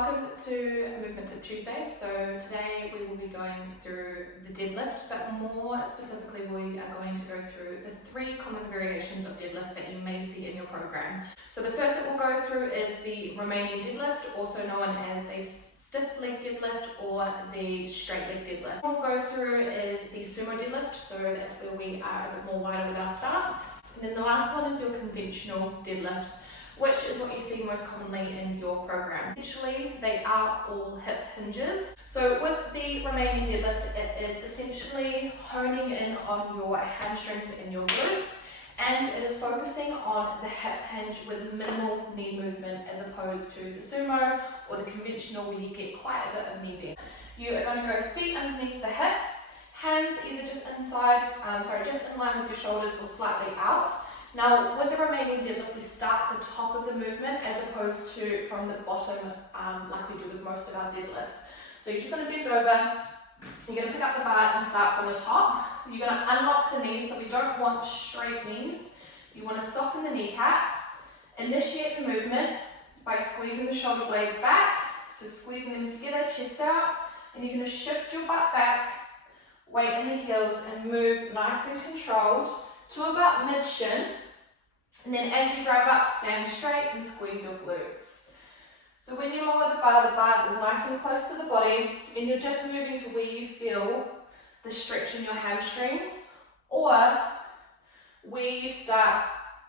Welcome to Movement Tip Tuesday. So today we will be going through the deadlift, but more specifically we are going to go through the 3 common variations of deadlift that you may see in your program. So the first that we'll go through is the Romanian deadlift, also known as the stiff leg deadlift or the straight leg deadlift. What we'll go through is the sumo deadlift, so that's where we are a bit more wider with our stance. And then the last one is your conventional deadlift, which is what you see most commonly in your program. Essentially, they are all hip hinges. So with the Romanian deadlift, it is essentially honing in on your hamstrings and your glutes, and it is focusing on the hip hinge with minimal knee movement as opposed to the sumo or the conventional where you get quite a bit of knee bend. You are going to go feet underneath the hips, hands either just inside, just in line with your shoulders or slightly out. Now, with the Romanian deadlift, we start at the top of the movement as opposed to from the bottom like we do with most of our deadlifts. So you're just going to bend over, you're going to pick up the bar and start from the top. You're going to unlock the knees, so we don't want straight knees. You want to soften the kneecaps. Initiate the movement by squeezing the shoulder blades back, so squeezing them together, chest out, and you're going to shift your butt back, weight in the heels, and move nice and controlled to about mid-shin, and then as you drive up, stand straight and squeeze your glutes. So when you lower the bar is nice and close to the body, and you're just moving to where you feel the stretch in your hamstrings, or where you start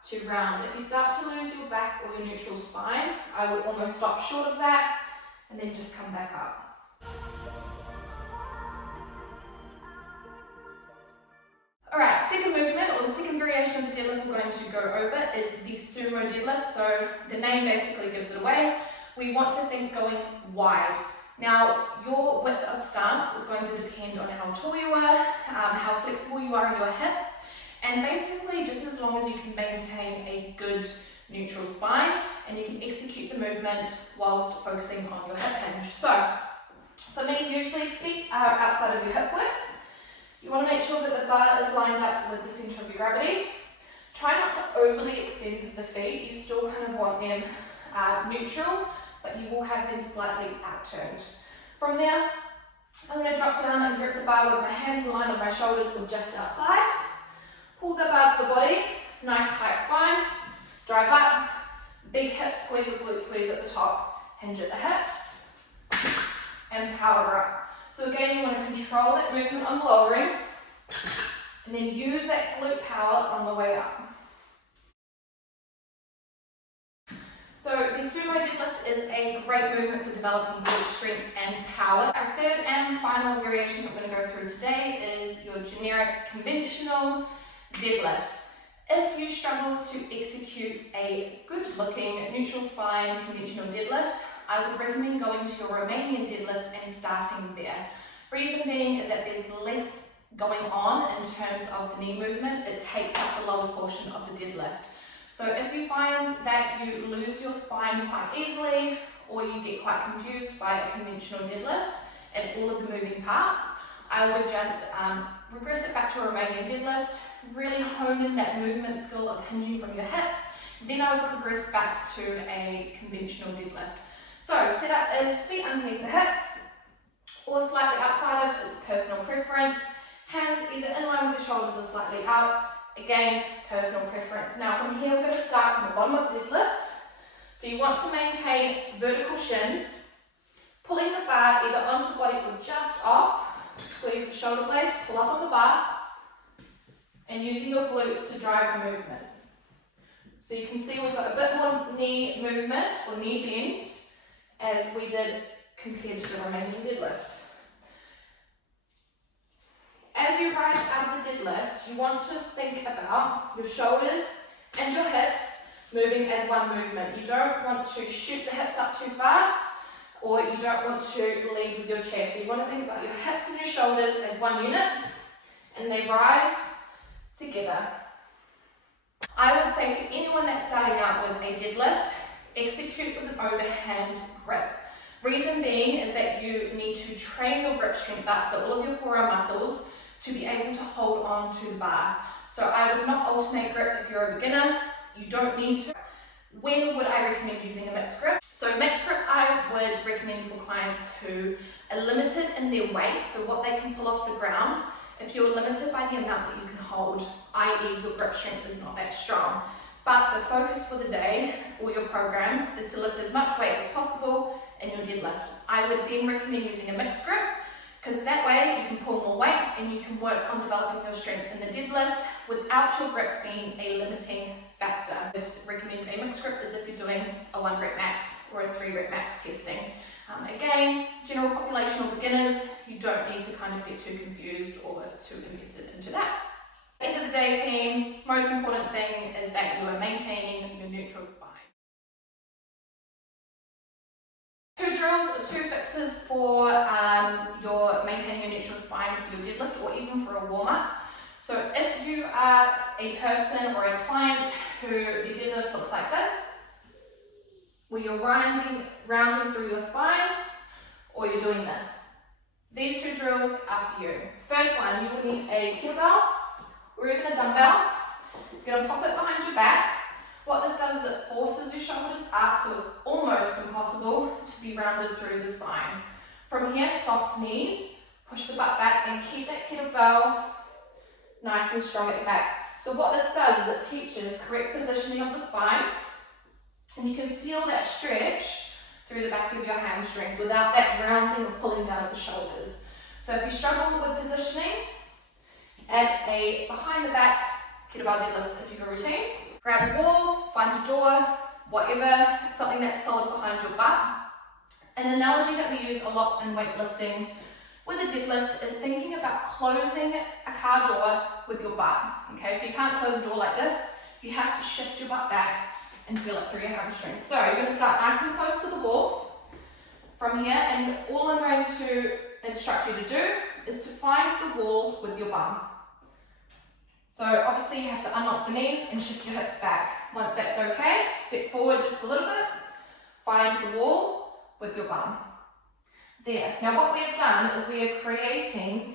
to round. If you start to lose your back or your neutral spine, I would almost stop short of that, and then just come back up. Alright, second movement, or the second variation of the deadlift we're going to go over is the sumo deadlift. So the name basically gives it away. We want to think going wide. Now, your width of stance is going to depend on how tall you are, how flexible you are in your hips, and basically just as long as you can maintain a good neutral spine and you can execute the movement whilst focusing on your hip hinge. So, for me, usually feet are outside of your hip width. You want to make sure that the bar is lined up with the centre of your gravity. Try not to overly extend the feet. You still kind of want them neutral, but you will have them slightly outturned. From there, I'm going to drop down and grip the bar with my hands aligned on my shoulders or just outside. Pull the bar to the body, nice tight spine, drive up, big hip squeeze or glute squeeze at the top, hinge at the hips, and power up. So again, you want to control that movement on the lowering, and then use that glute power on the way up. So the sumo deadlift is a great movement for developing glute strength and power. Our third and final variation that we're going to go through today is your generic conventional deadlift. If you struggle to execute a good looking neutral spine conventional deadlift, I would recommend going to your Romanian deadlift and starting there. Reason being is that there's less going on in terms of the knee movement. It takes up the lower portion of the deadlift. So if you find that you lose your spine quite easily, or you get quite confused by a conventional deadlift and all of the moving parts, I would just regress it back to a Romanian deadlift, really hone in that movement skill of hinging from your hips. Then I would progress back to a conventional deadlift. So setup is feet underneath the hips or slightly outside of, it's personal preference. Hands either in line with the shoulders or slightly out. Again, personal preference. Now from here we're going to start from the bottom of the deadlift. So you want to maintain vertical shins, pulling the bar either onto the body or just off. Squeeze the shoulder blades, pull up on the bar, and using your glutes to drive the movement. So you can see we've got a bit more knee movement or knee bend as we did compared to the Romanian deadlift. As you rise out of the deadlift, you want to think about your shoulders and your hips moving as one movement. You don't want to shoot the hips up too fast, or you don't want to lead with your chest. So you want to think about your hips and your shoulders as one unit, and they rise together. I would say for anyone that's starting out with a deadlift, execute with an overhand grip. Reason being is that you need to train your grip strength up, so all of your forearm muscles, to be able to hold on to the bar. So I would not alternate grip if you're a beginner. You don't need to. When would I recommend using a mixed grip? So mixed grip I would recommend for clients who are limited in their weight, so what they can pull off the ground. If you're limited by the amount that you can hold, i.e. your grip strength is not that strong, but the focus for the day or your program is to lift as much weight as possible in your deadlift, I would then recommend using a mixed grip, because that way you can pull more weight and you can work on developing your strength in the deadlift without your grip being a limiting factor. I would recommend a mixed grip as if you're doing a 1 rep max or a 3 rep max testing. Again, general population or beginners, you don't need to kind of get too confused or too invested into that. End of the day, team, most important thing is that you are maintaining your neutral spine. 2 drills or 2 fixes for your maintaining your neutral spine for your deadlift or even for a warm-up. So if you are a person or a client who the deadlift looks like this, where you're rounding through your spine, or you're doing this. These 2 drills are for you. First one, you will need a kettlebell or even a dumbbell. You're going to pop it behind your back. What this does is it forces your shoulders up, so it's almost impossible to be rounded through the spine. From here, soft knees, push the butt back and keep that kettlebell nice and strong at the back. So what this does is it teaches correct positioning of the spine, and you can feel that stretch through the back of your hamstrings without that rounding or pulling down of the shoulders. So if you struggle with positioning, add a behind the back kettlebell deadlift into your routine. Grab a wall, find a door, whatever, something that's solid behind your butt. An analogy that we use a lot in weightlifting with a deadlift is thinking about closing a car door with your butt. Okay, so you can't close a door like this. You have to shift your butt back and feel it through your hamstrings. So you're going to start nice and close to the wall from here, and all I'm going to instruct you to do is to find the wall with your bum. So obviously you have to unlock the knees and shift your hips back. Once that's okay, step forward just a little bit, find the wall with your bum. There. Now what we have done is we are creating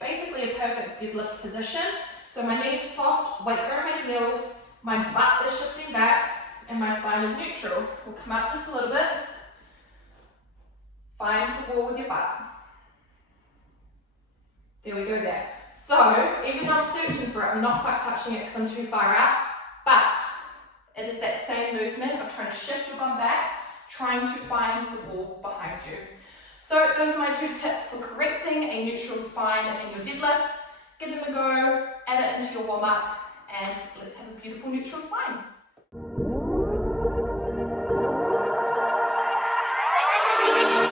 basically a perfect deadlift position. So my knees are soft, weight going to my heels, my butt is shifting back, and my spine is neutral. We'll come up just a little bit, find the wall with your butt. There we go there. So, even though I'm searching for it, I'm not quite touching it because I'm too far out, but it is that same movement of trying to shift your bum back, trying to find the wall behind you. So, those are my 2 tips for correcting a neutral spine in your deadlift. Give them a go, add it into your warm-up, and let's have a beautiful neutral spine.